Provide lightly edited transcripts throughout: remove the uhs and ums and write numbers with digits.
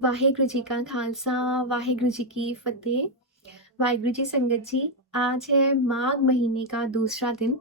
वाहेगुरु जी का खालसा, वाहेगुरु जी की फतेह। वाहेगुरु जी संगत जी, आज है माघ महीने का दूसरा दिन।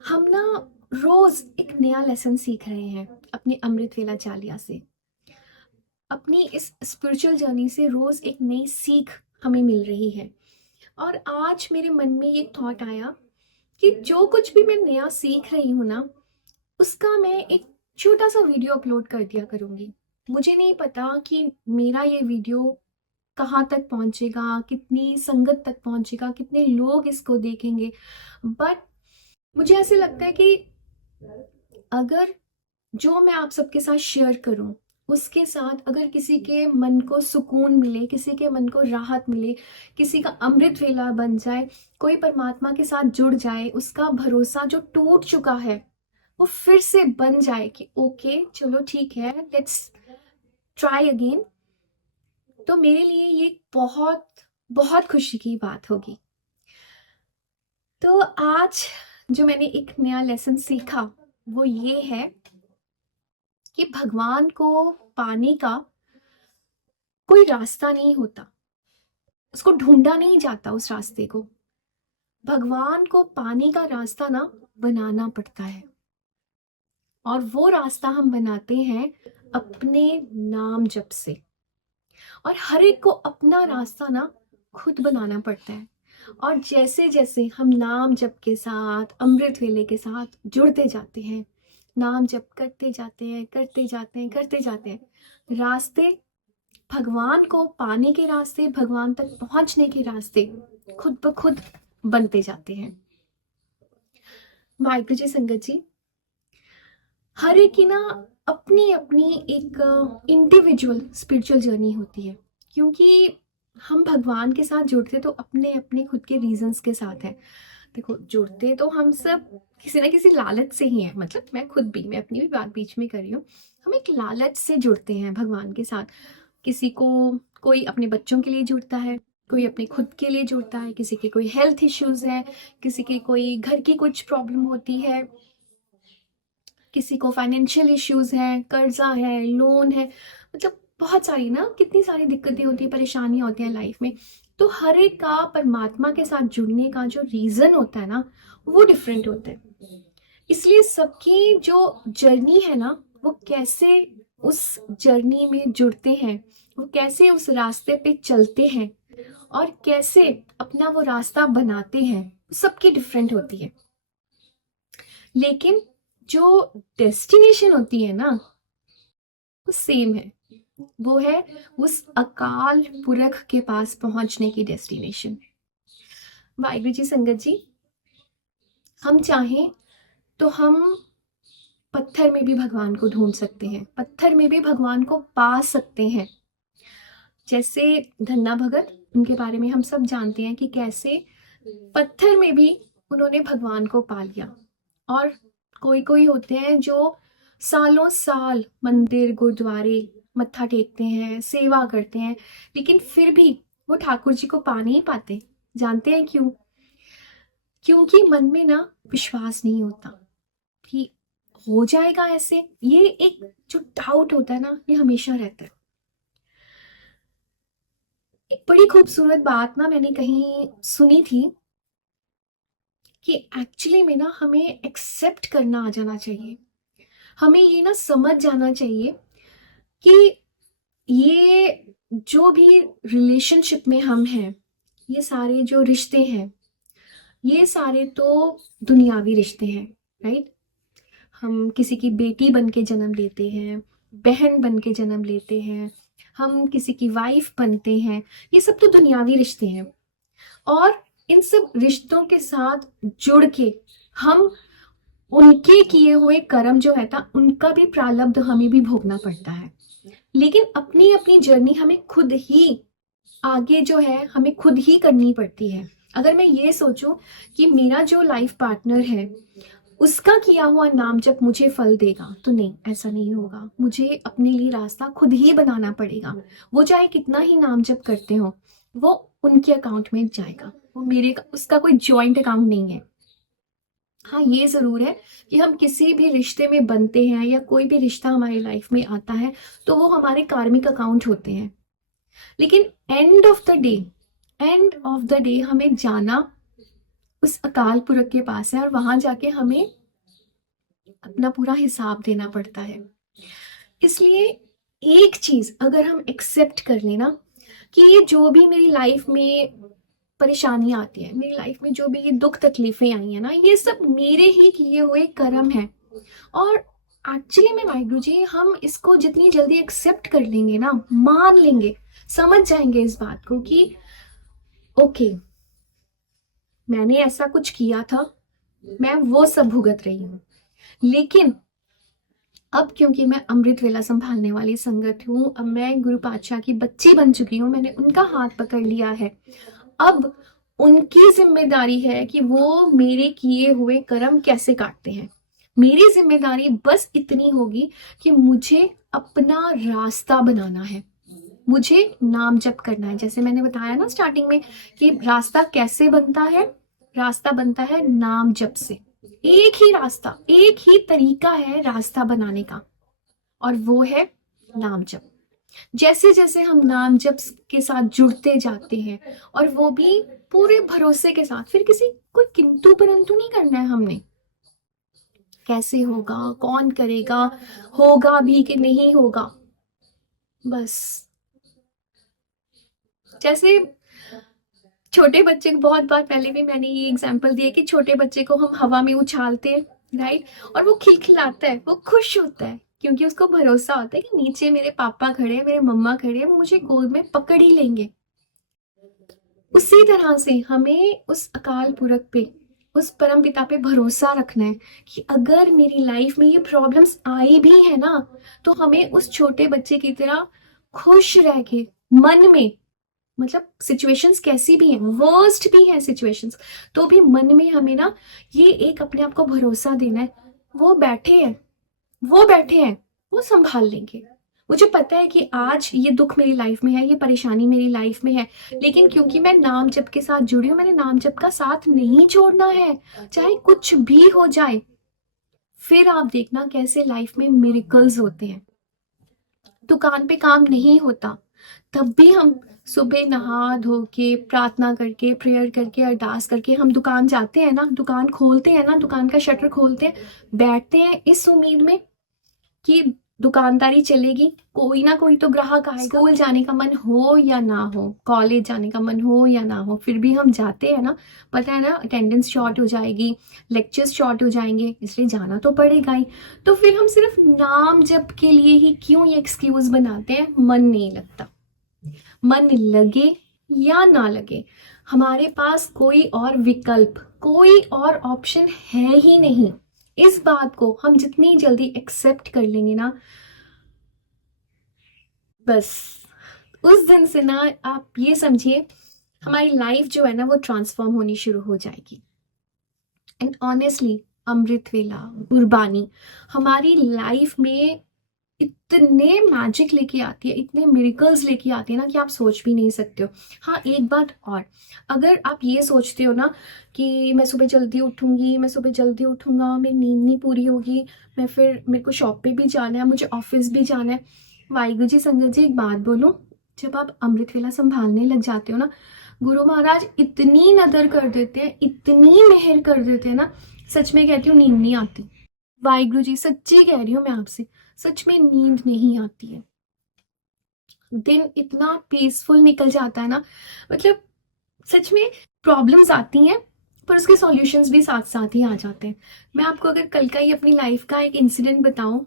हम ना रोज एक नया लेसन सीख रहे हैं अपने अमृत वेला चालिया से। अपनी इस स्पिरिचुअल जर्नी से रोज एक नई सीख हमें मिल रही है। और आज मेरे मन में ये थॉट आया कि जो कुछ भी मैं नया सीख रही हूँ ना, उसका मैं एक छोटा सा वीडियो अपलोड कर दिया करूँगी। मुझे नहीं पता कि मेरा ये वीडियो कहाँ तक पहुँचेगा, कितनी संगत तक पहुँचेगा, कितने लोग इसको देखेंगे। बट मुझे ऐसे लगता है कि अगर जो मैं आप सबके साथ शेयर करूं, उसके साथ अगर किसी के मन को सुकून मिले, किसी के मन को राहत मिले, किसी का अमृत वेला बन जाए, कोई परमात्मा के साथ जुड़ जाए, उसका भरोसा जो टूट चुका है वो फिर से बन जाए कि ओके चलो ठीक है, लेट्स ट्राई अगेन, तो मेरे लिए ये बहुत बहुत खुशी की बात होगी। तो आज जो मैंने एक नया लेसन सीखा वो ये है कि भगवान को पाने का कोई रास्ता नहीं होता, उसको ढूंढा नहीं जाता उस रास्ते को। भगवान को पाने का रास्ता ना बनाना पड़ता है, और वो रास्ता हम बनाते हैं अपने नाम जप से। और हर एक को अपना रास्ता ना खुद बनाना पड़ता है। और जैसे जैसे हम नाम जप के साथ, अमृत वेले के साथ जुड़ते जाते हैं, नाम जप करते जाते हैं, करते जाते हैं, करते जाते हैं, रास्ते, भगवान को पाने के रास्ते, भगवान तक पहुंचने के रास्ते खुद ब खुद बनते जाते हैं। वाहिगुरु जी संगत जी, हर एक की ना अपनी अपनी एक इंडिविजुअल स्पिरिचुअल जर्नी होती है। क्योंकि हम भगवान के साथ जुड़ते तो अपने अपने खुद के रीजंस के साथ है। देखो, जुड़ते तो हम सब किसी ना किसी लालच से ही है। मतलब मैं खुद भी, मैं अपनी भी बात बीच में कर रही हूँ, हम एक लालच से जुड़ते हैं भगवान के साथ। किसी को, कोई अपने बच्चों के लिए जुड़ता है, कोई अपने खुद के लिए जुड़ता है, किसी के कोई हेल्थ इश्यूज है, किसी के कोई घर की कुछ प्रॉब्लम होती है, किसी को फाइनेंशियल इश्यूज है, कर्जा है, लोन है, मतलब बहुत सारी ना, कितनी सारी दिक्कतें होती है, परेशानियां होती हैं लाइफ में। तो हर एक का परमात्मा के साथ जुड़ने का जो रीजन होता है ना, वो डिफरेंट होता है। इसलिए सबकी जो जर्नी है ना, वो कैसे उस जर्नी में जुड़ते हैं, वो कैसे उस रास्ते पे चलते हैं, और कैसे अपना वो रास्ता बनाते हैं, सबकी डिफरेंट होती है। लेकिन जो डेस्टिनेशन होती है ना, वो सेम है। वो है उस अकाल पुरख के पास पहुंचने की डेस्टिनेशन। वाहिगुरु जी संगत जी, हम चाहें तो हम पत्थर में भी भगवान को ढूंढ सकते हैं, पत्थर में भी भगवान को पा सकते हैं। जैसे धन्ना भगत, उनके बारे में हम सब जानते हैं कि कैसे पत्थर में भी उन्होंने भगवान को पा लिया। और कोई कोई होते हैं जो सालों साल मंदिर गुरुद्वारे मत्था टेकते हैं, सेवा करते हैं, लेकिन फिर भी वो ठाकुर जी को पा नहीं पाते। जानते हैं क्यों? क्योंकि मन में ना विश्वास नहीं होता कि हो जाएगा ऐसे। ये एक जो डाउट होता है ना, ये हमेशा रहता है। एक बड़ी खूबसूरत बात ना मैंने कहीं सुनी थी कि एक्चुअली में ना हमें एक्सेप्ट करना आ जाना चाहिए। हमें ये ना समझ जाना चाहिए कि ये जो भी रिलेशनशिप में हम हैं, ये सारे जो रिश्ते हैं, ये सारे तो दुनियावी रिश्ते हैं, राइट? हम किसी की बेटी बन के जन्म लेते हैं, बहन बन के जन्म लेते हैं, हम किसी की वाइफ बनते हैं, ये सब तो दुनियावी रिश्ते हैं। और इन सब रिश्तों के साथ जुड़ के हम उनके किए हुए कर्म जो है था, उनका भी प्रारब्ध हमें भी भोगना पड़ता है। लेकिन अपनी अपनी जर्नी हमें खुद ही आगे जो है, हमें खुद ही करनी पड़ती है। अगर मैं ये सोचूं कि मेरा जो लाइफ पार्टनर है, उसका किया हुआ नाम जब मुझे फल देगा, तो नहीं, ऐसा नहीं होगा। मुझे अपने लिए रास्ता खुद ही बनाना पड़ेगा। वो चाहे कितना ही नाम जप करते हो, वो उनके अकाउंट में जाएगा, वो मेरे, उसका कोई जॉइंट अकाउंट नहीं है। हाँ, ये ज़रूर है कि हम किसी भी रिश्ते में बनते हैं या कोई भी रिश्ता हमारी लाइफ में आता है तो वो हमारे कार्मिक अकाउंट होते हैं। लेकिन एंड ऑफ द डे हमें जाना उस अकाल पुरख के पास है और वहां जाके हमें अपना पूरा हिसाब देना पड़ता है। इसलिए एक चीज अगर हम एक्सेप्ट कर लेना कि ये जो भी मेरी लाइफ में परेशानियां आती है, मेरी लाइफ में जो भी ये दुख तकलीफें आई है ना, ये सब मेरे ही किए हुए कर्म है। और एक्चुअली में वाहिगुरु जी, हम इसको जितनी जल्दी एक्सेप्ट कर लेंगे ना, मान लेंगे, समझ जाएंगे इस बात को कि ओके, मैंने ऐसा कुछ किया था, मैं वो सब भुगत रही हूँ। लेकिन अब क्योंकि मैं अमृत वेला संभालने वाली संगत हूँ, अब मैं गुरु पातशाह की बच्ची बन चुकी हूँ, मैंने उनका हाथ पकड़ लिया है। अब उनकी जिम्मेदारी है कि वो मेरे किए हुए कर्म कैसे काटते हैं। मेरी जिम्मेदारी बस इतनी होगी कि मुझे अपना रास्ता बनाना है, मुझे नाम जप करना है। जैसे मैंने बताया ना स्टार्टिंग में कि रास्ता कैसे बनता है, रास्ता बनता है नाम जप से। एक ही रास्ता, एक ही तरीका है रास्ता बनाने का, और वो है नाम जप। जैसे जैसे हम नाम जप के साथ जुड़ते जाते हैं, और वो भी पूरे भरोसे के साथ, फिर किसी कोई किंतु परंतु नहीं करना है हमने। कैसे होगा, कौन करेगा, होगा भी कि नहीं होगा, बस। जैसे छोटे बच्चे को, बहुत बार पहले भी मैंने ये एग्जांपल दिया कि छोटे बच्चे को हम हवा में उछालते हैं, राइट, और वो खिलखिलाता है, वो खुश होता है क्योंकि उसको भरोसा होता है कि नीचे मेरे पापा खड़े हैं, मेरे मम्मा खड़े हैं, वो मुझे गोद में पकड़ ही लेंगे। उसी तरह से हमें उस अकाल पुरख पे, उस परम पिता पे भरोसा रखना है कि अगर मेरी लाइफ में ये प्रॉब्लम्स आई भी है ना, तो हमें उस छोटे बच्चे की तरह खुश रह के मन में, मतलब सिचुएशंस कैसी भी हैं, वर्स्ट भी है सिचुएशंस, तो भी मन में हमें ना ये एक अपने आप को भरोसा देना है, वो बैठे हैं, वो बैठे हैं, वो संभाल लेंगे। मुझे पता है कि आज ये दुख मेरी लाइफ में है, ये परेशानी मेरी लाइफ में है, लेकिन क्योंकि मैं नाम जप के साथ जुड़ी हूँ, मैंने नाम जप का साथ नहीं छोड़ना है, चाहे कुछ भी हो जाए। फिर आप देखना कैसे लाइफ में मिरेकल्स होते हैं। दुकान पे काम नहीं होता, तब भी हम सुबह नहा धो के, प्रार्थना करके, प्रेयर करके, अरदास करके हम दुकान जाते हैं ना, दुकान खोलते हैं ना, दुकान का शटर खोलते हैं, बैठते हैं इस उम्मीद में कि दुकानदारी चलेगी, कोई ना कोई तो ग्राहक आएगा। स्कूल जाने का मन हो या ना हो, कॉलेज जाने का मन हो या ना हो, फिर भी हम जाते हैं ना। पता है ना अटेंडेंस शॉर्ट हो जाएगी, लेक्चर्स शॉर्ट हो जाएंगे, इसलिए जाना तो पड़ेगा ही। तो फिर हम सिर्फ नाम जप के लिए ही क्यों ये एक्सक्यूज बनाते हैं? मन नहीं लगता। मन लगे या ना लगे, हमारे पास कोई और विकल्प, कोई और ऑप्शन है ही नहीं। इस बात को हम जितनी जल्दी एक्सेप्ट कर लेंगे ना, बस उस दिन से ना आप ये समझिए हमारी लाइफ जो है ना वो ट्रांसफॉर्म होनी शुरू हो जाएगी। एंड ऑनेस्टली अमृत वेला, गुरबानी हमारी लाइफ में इतने मैजिक लेके आती है, इतने मिरेकल्स लेके आती है ना कि आप सोच भी नहीं सकते हो। हाँ, एक बात और, अगर आप ये सोचते हो ना कि मैं सुबह जल्दी उठूंगी, मैं सुबह जल्दी उठूंगा, मेरी नींद नहीं पूरी होगी, मैं फिर मेरे को शॉप पे भी जाना है, मुझे ऑफिस भी जाना है। वाहिगुरु जी संगत जी, एक बात बोलूं, जब आप अमृत वेला संभालने लग जाते हो ना, गुरु महाराज इतनी नदर कर देते हैं, इतनी मेहर कर देते हैं ना, सच में कहती हूँ नींद नहीं आती। वाहिगुरु जी सच्ची कह रही हूँ मैं आपसे, सच में नींद नहीं आती है। दिन इतना पीसफुल निकल जाता है ना, मतलब सच में प्रॉब्लम्स आती हैं पर उसके सॉल्यूशंस भी साथ साथ ही आ जाते हैं। मैं आपको अगर कल का ही अपनी लाइफ का एक इंसिडेंट बताऊं,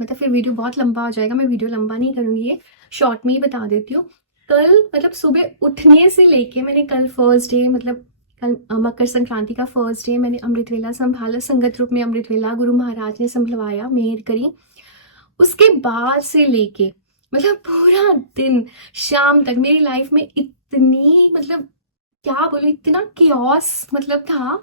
मतलब फिर वीडियो बहुत लंबा हो जाएगा, मैं वीडियो लंबा नहीं करूंगी, ये शॉर्ट में ही बता देती हूँ। कल मतलब सुबह उठने से लेके, मैंने कल फर्स्ट डे, मतलब कल मकर संक्रांति का फर्स्ट डे, मैंने अमृत वेला संभाला, संगत रूप में अमृत वेला गुरु महाराज ने संभलवाया, मेहर करी। उसके बाद से लेके मतलब पूरा दिन शाम तक मेरी लाइफ में इतनी, मतलब क्या बोलूं, इतना कियोस मतलब था।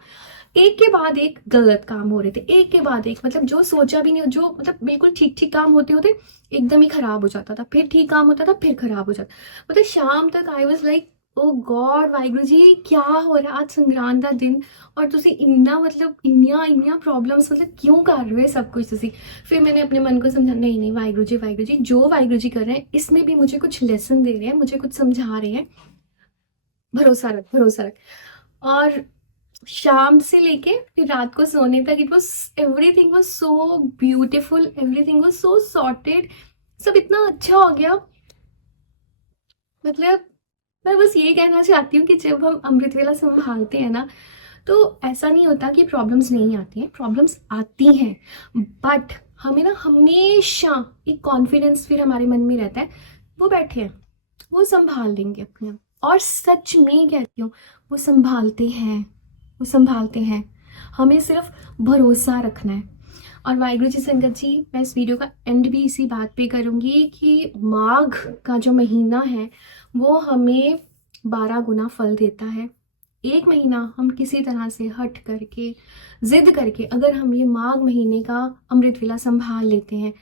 एक के बाद एक गलत काम हो रहे थे, एक के बाद एक, मतलब जो सोचा भी नहीं, जो मतलब बिल्कुल ठीक ठीक काम होते होते एकदम ही खराब हो जाता था, फिर ठीक काम होता था, फिर खराब हो जाता। मतलब शाम तक I was like oh God Waheguru ji, क्या हो रहा आज संगरांद का दिन और तुसी इन्ना मतलब इन्नियां प्रॉब्लम्स मतलब क्यों कर रहे हो सब कुछ तुसी। फिर मैंने अपने मन को समझा, नहीं नहीं वाहिगुरु जी जो वाहिगुरु जी कर रहे हैं इसमें भी मुझे कुछ लेसन दे रहे हैं, मुझे कुछ समझा रहे हैं, भरोसा रख भरोसा रख। और शाम से लेके फिर रात को सोने तक it was everything was so beautiful, everything was so sorted, सब इतना अच्छा हो गया। मतलब मैं बस ये कहना चाहती हूँ कि जब हम अमृत वेला संभालते हैं ना, तो ऐसा नहीं होता कि प्रॉब्लम्स नहीं आती हैं, प्रॉब्लम्स आती हैं, बट हमें ना हमेशा एक कॉन्फिडेंस फिर हमारे मन में रहता है, वो बैठे हैं, वो संभाल लेंगे अपने आप। और सच में कहती हूँ, वो संभालते हैं, वो संभालते हैं। हमें सिर्फ भरोसा रखना है। और वाहिगुरु जी संगत जी, मैं इस वीडियो का एंड भी इसी बात पे करूँगी कि माघ का जो महीना है वो हमें 12 गुना फल देता है। एक महीना हम किसी तरह से हट करके, जिद करके, अगर हम ये माघ महीने का अमृत वेला संभाल लेते हैं,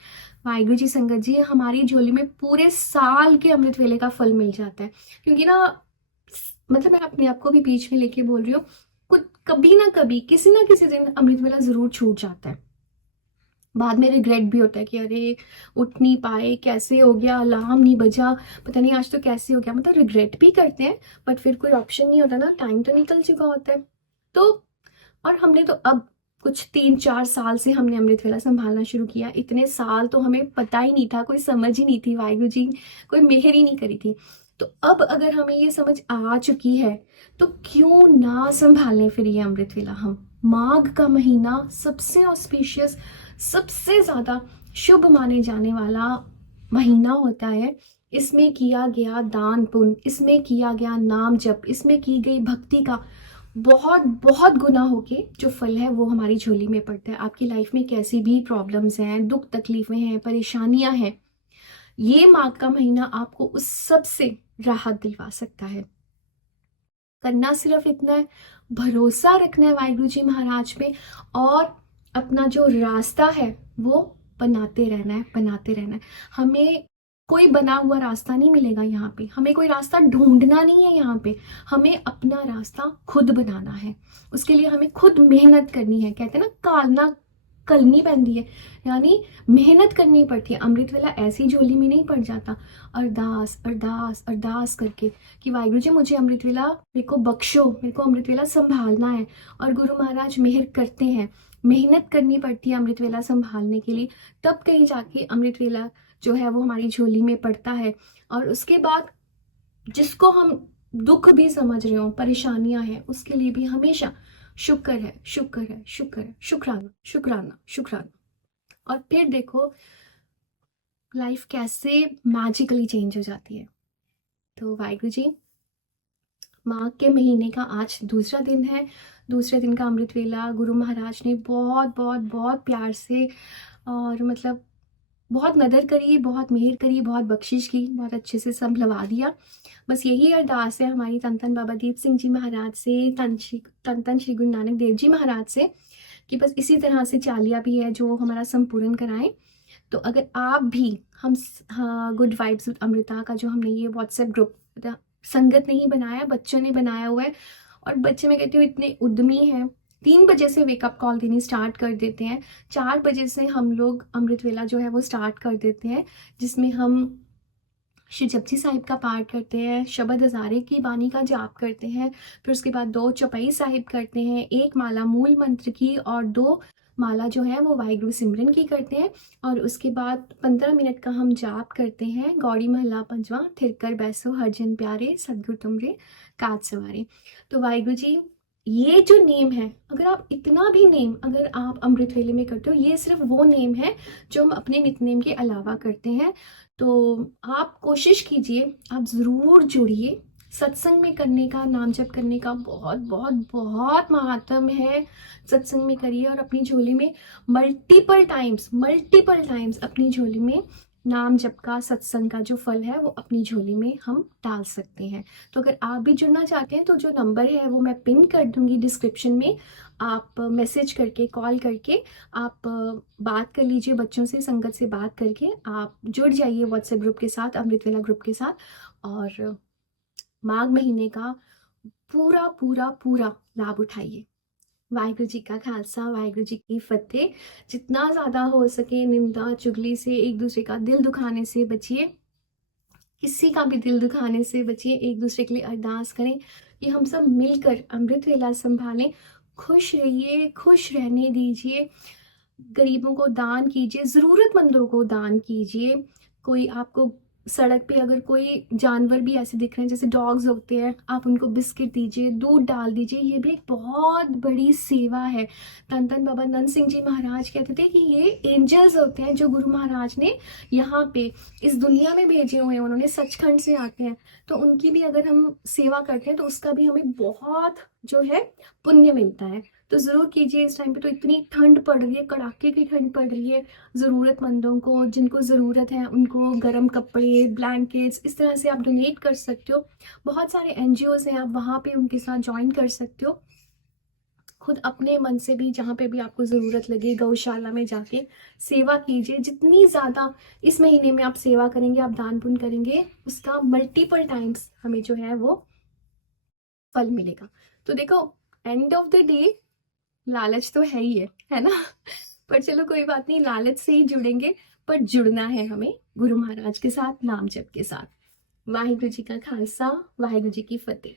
वाहिगुरु जी संगत जी, हमारी झोली में पूरे साल के अमृत वेले का फल मिल जाता है। क्योंकि ना मतलब मैं अपने आप को भी बीच में लेके बोल रही हूँ, कुछ कभी ना कभी किसी ना किसी दिन अमृत वेला जरूर छूट जाता है। बाद में रिग्रेट भी होता है कि अरे उठ नहीं पाए, कैसे हो गया, अलार्म नहीं बजा, पता नहीं आज तो कैसे हो गया, मतलब रिग्रेट भी करते हैं, बट फिर कोई ऑप्शन नहीं होता ना, टाइम तो निकल चुका होता है। तो और हमने तो अब कुछ 3-4 साल से हमने अमृत वेला संभालना शुरू किया। इतने साल तो हमें पता ही नहीं था, कोई समझ ही नहीं थी, वाहिगुरु जी कोई मेहर ही नहीं करी थी। तो अब अगर हमें ये समझ आ चुकी है तो क्यों ना संभालें फिर ये अमृत वेला हम। माघ का महीना सबसे ऑस्पिशियस, सबसे ज्यादा शुभ माने जाने वाला महीना होता है। इसमें किया गया दान पुण्य, इसमें किया गया नाम जप, इसमें की गई भक्ति का बहुत बहुत गुना होके जो फल है वो हमारी झोली में पड़ता है। आपकी लाइफ में कैसी भी प्रॉब्लम्स हैं, दुख तकलीफें हैं, परेशानियां हैं, ये माघ का महीना आपको उस सब से राहत दिलवा सकता है। करना सिर्फ इतना है, भरोसा रखना है वाहिगुरु जी महाराज पे, और अपना जो रास्ता है वो बनाते रहना है, बनाते रहना है। हमें कोई बना हुआ रास्ता नहीं मिलेगा यहाँ पे, हमें कोई रास्ता ढूंढना नहीं है यहाँ पे, हमें अपना रास्ता खुद बनाना है। उसके लिए हमें खुद मेहनत करनी है। कहते हैं ना, कालना करनी पैंदी है, यानी मेहनत करनी पड़ती है। अमृत वेला ऐसी झोली में नहीं पड़ जाता। अरदास अरदास अरदास करके कि वाहिगुरु जी मुझे अमृत वेला मेरे को बख्शो, मेरे को अमृत वेला संभालना है, और गुरु महाराज मेहर करते हैं। मेहनत करनी पड़ती है अमृत वेला संभालने के लिए, तब कहीं जाके अमृत वेला जो है वो हमारी झोली में पड़ता है। और उसके बाद जिसको हम दुख भी समझ रहे हो, परेशानियां हैं, उसके लिए भी हमेशा शुक्र है, शुक्र है, शुक्र है, शुक्राना शुक्राना शुक्राना। और फिर देखो लाइफ कैसे मैजिकली चेंज हो जाती है। तो वाहिगुरु जी, माघ के महीने का आज दूसरा दिन है। दूसरे दिन का अमृत वेला गुरु महाराज ने बहुत बहुत बहुत प्यार से और मतलब बहुत नदर करी, बहुत मेहर करी, बहुत बख्शिश की, बहुत अच्छे से संभलवा दिया। बस यही अरदास है हमारी तन तन बाबा दीप सिंह जी महाराज से, तन तन श्री गुरु नानक देव जी महाराज से, कि बस इसी तरह से चालिया भी है जो हमारा संपूर्ण कराएं। तो अगर आप भी हम गुड वाइब्स अमृता का जो हमने ये व्हाट्सएप ग्रुप संगत नहीं बनाया, बच्चों ने बनाया हुआ है, और बच्चे मैं कहती हूँ इतने उद्यमी हैं, 3 बजे से वेकअप कॉल देनी स्टार्ट कर देते हैं, 4 बजे से हम लोग अमृत वेला जो है वो स्टार्ट कर देते हैं, जिसमें हम श्री जपजी साहिब का पाठ करते हैं, शबद हजारे की बानी का जाप करते हैं, फिर उसके बाद 2 चौपाई साहिब करते हैं, 1 माला मूल मंत्र की और 2 माला जो है वो वाहिगुरु सिमरन की करते हैं, और उसके बाद 15 मिनट का हम जाप करते हैं, गौड़ी महला पंजवा, थिरकर बैसो हरजन प्यारे, सदगुरु तुमरे काज सवारे। तो वाहिगुरु जी, ये जो नेम है, अगर आप इतना भी नेम अगर आप अमृत वेले में करते हो, ये सिर्फ वो नेम है जो हम अपने नितनेम के अलावा करते हैं। तो आप कोशिश कीजिए, आप ज़रूर जुड़िए। सत्संग में करने का, नाम जप करने का बहुत बहुत बहुत महात्म है। सत्संग में करिए और अपनी झोली में मल्टीपल टाइम्स अपनी झोली में नाम जप का, सत्संग का जो फल है वो अपनी झोली में हम डाल सकते हैं। तो अगर आप भी जुड़ना चाहते हैं तो जो नंबर है वो मैं पिन कर दूंगी डिस्क्रिप्शन में, आप मैसेज करके, कॉल करके आप बात कर लीजिए, बच्चों से, संगत से बात करके आप जुड़ जाइए व्हाट्सएप ग्रुप के साथ, अमृत वेला ग्रुप के साथ, और माघ महीने का पूरा पूरा पूरा लाभ उठाइए। वाहिगुरु जी का खालसा, वाहिगुरु जी की फतेह। जितना ज़्यादा हो सके निंदा चुगली से, एक दूसरे का दिल दुखाने से बचिए, किसी का भी दिल दुखाने से बचिए। एक दूसरे के लिए अरदास करें कि हम सब मिलकर अमृत वेला संभालें। खुश रहिए, खुश रहने दीजिए, गरीबों को दान कीजिए, ज़रूरतमंदों को दान कीजिए। कोई आपको सड़क पे अगर कोई जानवर भी ऐसे दिख रहे हैं जैसे डॉग्स होते हैं, आप उनको बिस्किट दीजिए, दूध डाल दीजिए, ये भी एक बहुत बड़ी सेवा है। धन धन बाबा नंद सिंह जी महाराज कहते थे कि ये एंजल्स होते हैं जो गुरु महाराज ने यहाँ पे इस दुनिया में भेजे हुए हैं, उन्होंने सचखंड से आते हैं। तो उनकी भी अगर हम सेवा करते हैं तो उसका भी हमें बहुत जो है पुण्य मिलता है। तो ज़रूर कीजिए। इस टाइम पे तो इतनी ठंड पड़ रही है, कड़ाके की ठंड पड़ रही है। ज़रूरतमंदों को, जिनको ज़रूरत है, उनको गर्म कपड़े, ब्लैंकेट्स, इस तरह से आप डोनेट कर सकते हो। बहुत सारे एनजीओज़ हैं, आप वहाँ पे उनके साथ ज्वाइन कर सकते हो। खुद अपने मन से भी जहाँ पे भी आपको ज़रूरत लगे गौशाला में जाके सेवा कीजिए। जितनी ज़्यादा इस महीने में आप सेवा करेंगे, आप दान पुण्य करेंगे, उसका मल्टीपल टाइम्स हमें जो है वो फल मिलेगा। तो देखो, एंड ऑफ द डे लालच तो है ही है ना? पर चलो कोई बात नहीं, लालच से ही जुड़ेंगे, पर जुड़ना है हमें गुरु महाराज के साथ, नाम जप के साथ। वाहिगुरु जी का खालसा, वाहिगुरु जी की फतेह।